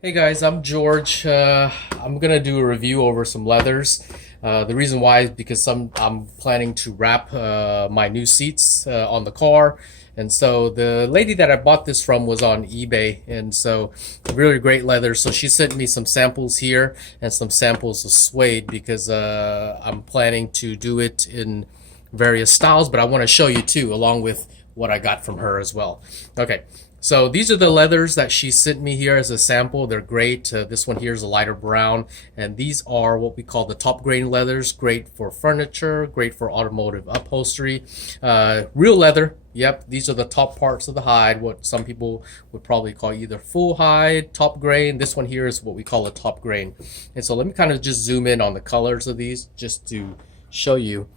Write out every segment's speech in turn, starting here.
Hey guys, I'm George. I'm gonna do a review over some leathers. The reason why is because I'm planning to wrap my new seats on the car, and so the lady that I bought this from was on eBay, and so really great leather. So she sent me some samples here and some samples of suede because I'm planning to do it in various styles, but I want to show you too, along with what I got from her as well. Okay. So these are the leathers that she sent me here as a sample. They're great. This one here is a lighter brown, and these are what we call the top grain leathers. Great for furniture, great for automotive upholstery. Real leather. Yep, these are the top parts of the hide, what some people would probably call either full hide, top grain. This one here is what we call a top grain. And so let me kind of just zoom in on the colors of these just to show you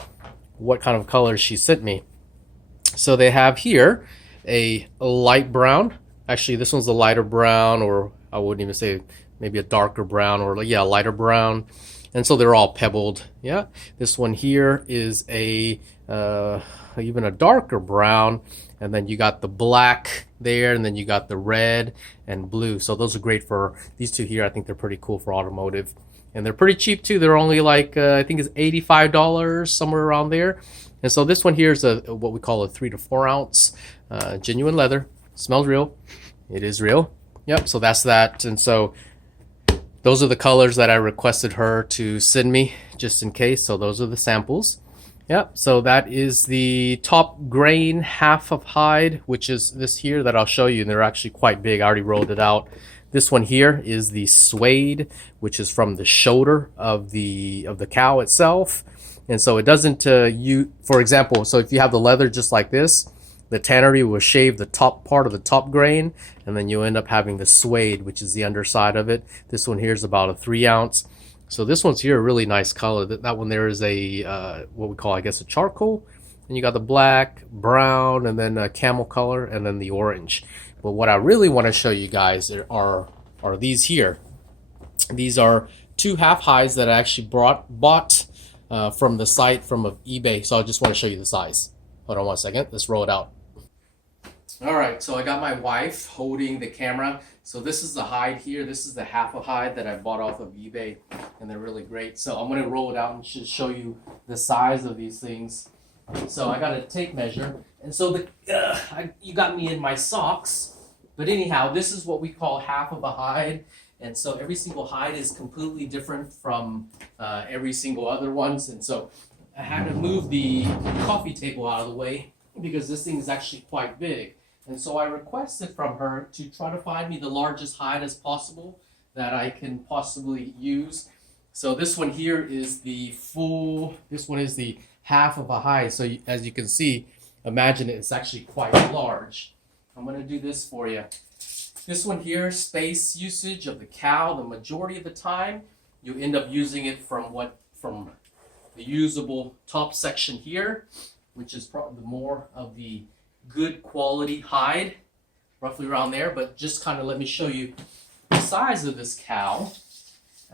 what kind of colors she sent me. So they have here a light brown. Actually, this one's a lighter brown, or I wouldn't even say maybe a darker brown, or yeah, lighter brown. And so they're all pebbled. Yeah, this one here is a even a darker brown, and then you got the black there, and then you got the red and blue. So those are great for these two here. I think they're pretty cool for automotive, and they're pretty cheap too. They're only like I think it's $85, somewhere around there. And so this one here is a what we call a 3 to 4 ounce genuine leather. Smells real. It is real. Yep. So that's that. And so those are the colors that I requested her to send me just in case. So those are the samples. Yep. So that is the top grain half of hide, which is this here that I'll show you. And they're actually quite big. I already rolled it out. This one here is the suede, which is from the shoulder of the cow itself. And so it doesn't, for example, so if you have the leather just like this, the tannery will shave the top part of the top grain, and then you end up having the suede, which is the underside of it. This one here is about a 3 ounce. So this one's here a really nice color. That one there is a, what we call, I guess, a charcoal. And you got the black, brown, and then a camel color, and then the orange. But what I really want to show you guys are these here. These are 2 half hides that I actually bought from the site from eBay. So I just want to show you the size. Hold on one second. Let's roll it out. All right, so I got my wife holding the camera. So this is the hide here. This is the half a hide that I bought off of eBay, and they're really great. So I'm going to roll it out and just show you the size of these things. So I got a tape measure, and so you got me in my socks. But anyhow, this is what we call half of a hide. And so every single hide is completely different from every single other ones. And so I had to move the coffee table out of the way because this thing is actually quite big. And so I requested from her to try to find me the largest hide as possible that I can possibly use. So this one here is this one is the half of a hide. So as you can see, imagine it's actually quite large. I'm going to do this for you. This one here, space usage of the cow, the majority of the time, you end up using it from the usable top section here, which is probably more of the good quality hide, roughly around there. But just kind of let me show you the size of this cow,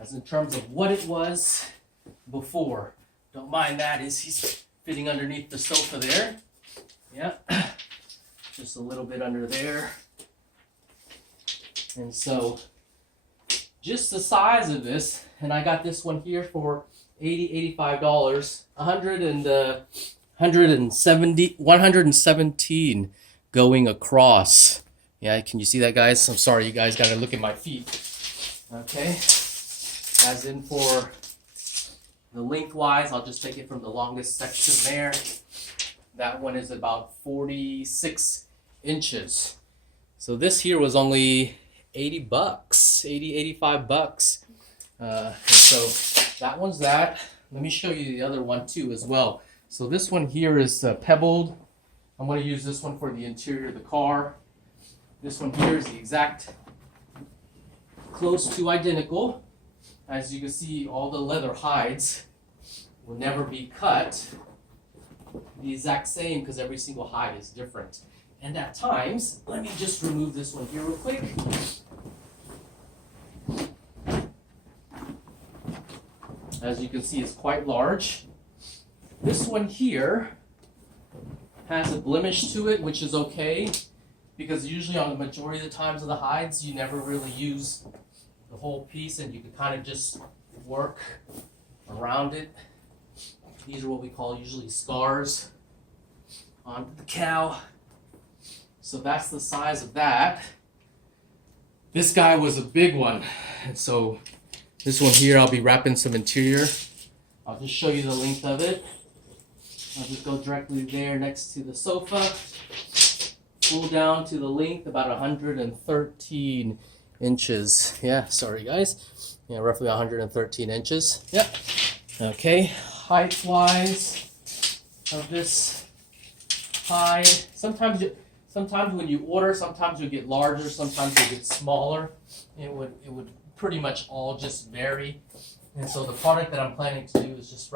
as in terms of what it was before. Don't mind that, he's fitting underneath the sofa there. Yeah, just a little bit under there. And so just the size of this, and I got this one here for $85, 117 going across. Yeah, can you see that, guys? I'm sorry, you guys got to look at my feet. Okay, as in for the lengthwise, I'll just take it from the longest section there. That one is about 46 inches. So this here was only $80, 85 bucks. And so that one's that. Let me show you the other one too as well. So this one here is pebbled. I'm going to use this one for the interior of the car. This one here is the exact, close to identical. As you can see, all the leather hides will never be cut the exact same because every single hide is different. And at times, let me just remove this one here real quick. As you can see, it's quite large. This one here has a blemish to it, which is okay, because usually on the majority of the times of the hides, you never really use the whole piece, and you can kind of just work around it. These are what we call usually scars on the cow. So that's the size of that. This guy was a big one, and so this one here I'll be wrapping some interior. I'll just show you the length of it. I'll just go directly there next to the sofa. Pull down to the length about 113 inches. Yeah, sorry guys. Yeah, roughly 113 inches. Yep. Okay, height wise of this hide. Sometimes when you order, sometimes you get larger, sometimes you get smaller. It would pretty much all just vary. And so the product that I'm planning to do is just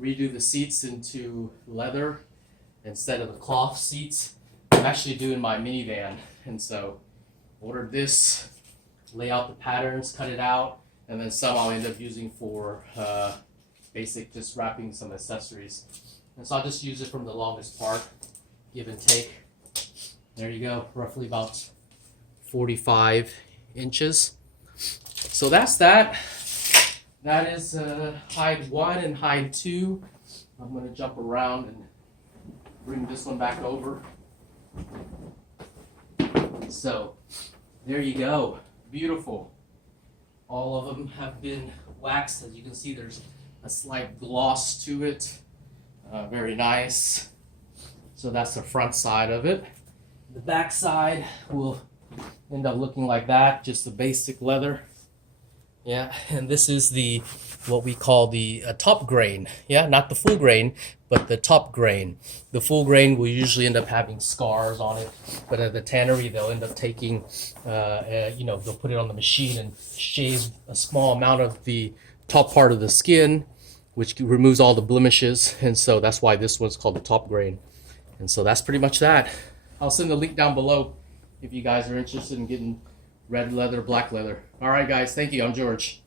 redo the seats into leather instead of the cloth seats. I'm actually doing my minivan, and so ordered this, lay out the patterns, cut it out, and then some I'll end up using for basic just wrapping some accessories. And so I'll just use it from the longest part, give and take. There you go, roughly about 45 inches. So that's that. That is hide 1 and hide 2. I'm going to jump around and bring this one back over. So there you go, beautiful. All of them have been waxed. As you can see, there's a slight gloss to it. Very nice. So that's the front side of it. The back side will end up looking like that, just the basic leather. Yeah, and this is what we call the top grain. Yeah, not the full grain, but the top grain. The full grain will usually end up having scars on it, but at the tannery they'll end up taking, they'll put it on the machine and shave a small amount of the top part of the skin, which removes all the blemishes, and so that's why this one's called the top grain. And so that's pretty much that. I'll send the link down below if you guys are interested in getting red leather, black leather. All right, guys. Thank you. I'm George.